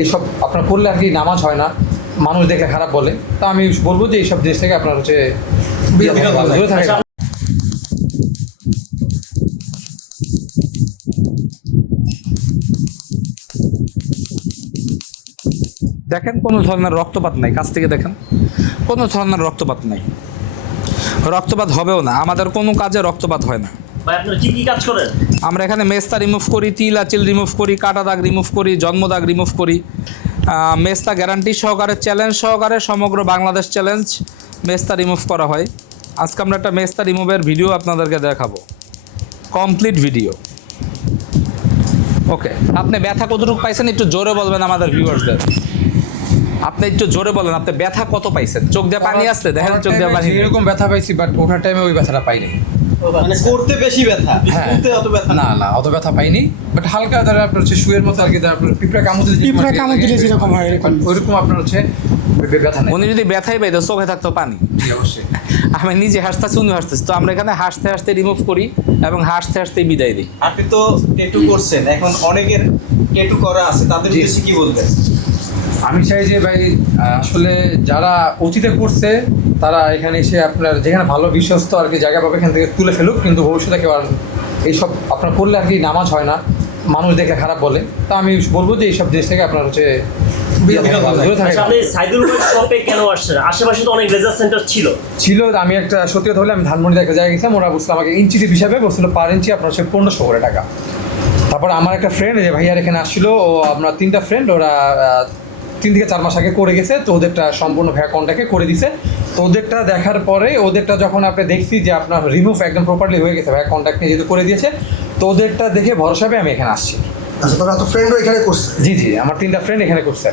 এইসব আপনার করলে আর কি নামাজ হয় না, মানুষ দেখলে খারাপ বলে। তা আমি বলব যে এইসব জিনিস থেকে আপনার হচ্ছে দেখেন, কোনো ধরনের রক্তপাত নাই, কাছ থেকে দেখেন। কোনো ধরনের রক্তপাত নাই। রক্তপাত হবেও না। আমাদের কোনো কাজে রক্তপাত হয় না। আমরা এখানে মেস্তা রিমুভ করি, তিল আচিল রিমুভ করি, কাটা দাগ রিমুভ করি, জন্ম দাগ রিমুভ করি। মেস্তা গ্যারান্টি সহকারে চ্যালেঞ্জ সহকারে সমগ্র বাংলাদেশ চ্যালেঞ্জ মেস্তা রিমুভ করা হয়। আজকে আমরা একটা মেস্তা রিমুভের ভিডিও আপনাদেরকে দেখাবো। কমপ্লিট ভিডিও ওকে আপনি ব্যথা কতটুকু পাইছেন একটু জোরে বলবেন আমাদের ভিউয়ার্সদের আপনি একটু জোরে বলেন আপনি ব্যথা কত পাইছেন? চোখ দিয়ে পানি আসছে দেখেন চোখ দিয়ে পানি। এরকম ব্যথা পাইছি বাট ওঠার টাইমে ওই ব্যথাটা পাইনি। মানে করতে বেশি ব্যথা হ্যাঁ। তুলতে অত ব্যথা না না অত ব্যথা পাইনি বাট হালকা ধরে আপনার হচ্ছে শুয়ের মতো আর কি আপনার পিঁপড়া কামড় দিলে যেরকম পিঁপড়া কামড় দিলে যেরকম হয়, এরকম। ওইরকম আপনার হচ্ছে ব্যথা উনি যদি ব্যথাই পাইতো চোখে থাকতো পানি। অবশ্যই। আমি নিজে হাসতেছি উনি হাসতেছি। তো আমরা এখানে হাসতে হাসতে রিমুভ করি এবং হাসতে হাসতে বিদায় দিই। আপনি তো টেটু করছেন এখন অনেকের টেটু করা আছে তাদের উদ্দেশ্যে কি বলবেন? আমি চাই যে ভাই আসলে যারা অতীতে করছে তারা এখানে এসে আপনার যেখানে ভালো বিশ্বস্ত আর কি জায়গা পাবে এখান থেকে তুলে ফেলুক। কিন্তু ভবিষ্যতে কেউ আর এইসব আপনার করলে আর কি নামাজ হয় না মানুষ দেখে খারাপ বলে। তা আমি বলব যে এইসব জিনিস থেকে আপনার হচ্ছে আচ্ছা আশেপাশে তো অনেক লেজার সেন্টার ছিল। ছিল আমি একটা সত্যি কথা বলে আমি ধানমন্ডিতে একটা জায়গায় গেছিলাম ওরা বুঝলাম আমাকে ইঞ্চি হিসাবে বলছিল পার ইঞ্চি আপনার হচ্ছে পনেরোশো করে টাকা। তারপর আমার একটা ফ্রেন্ড যে ভাইয়ার এখানে আসছিল ও আপনার তিনটা ফ্রেন্ড ওরা তিন থেকে চার মাস আগে করে গেছে তো ওদেরটা সম্পূর্ণ ভাইয়া কন্ট্যাক্টে করে দিছে। তো ওদেরটা দেখার পরে ওদেরটা যখন আপনি দেখছি যে আপনার রিমুভ একদম প্রপারলি হয়ে গেছে ভাইয়া কন্ট্যাক্ট নিয়ে যেহেতু করে দিয়েছে তো ওদেরটা দেখে ভরসা পেয়ে আমি এখানে আসছি। আচ্ছা তোরা তো ফ্রেন্ডও এখানে করছে? জি জি আমার তিনটা ফ্রেন্ড এখানে করছে।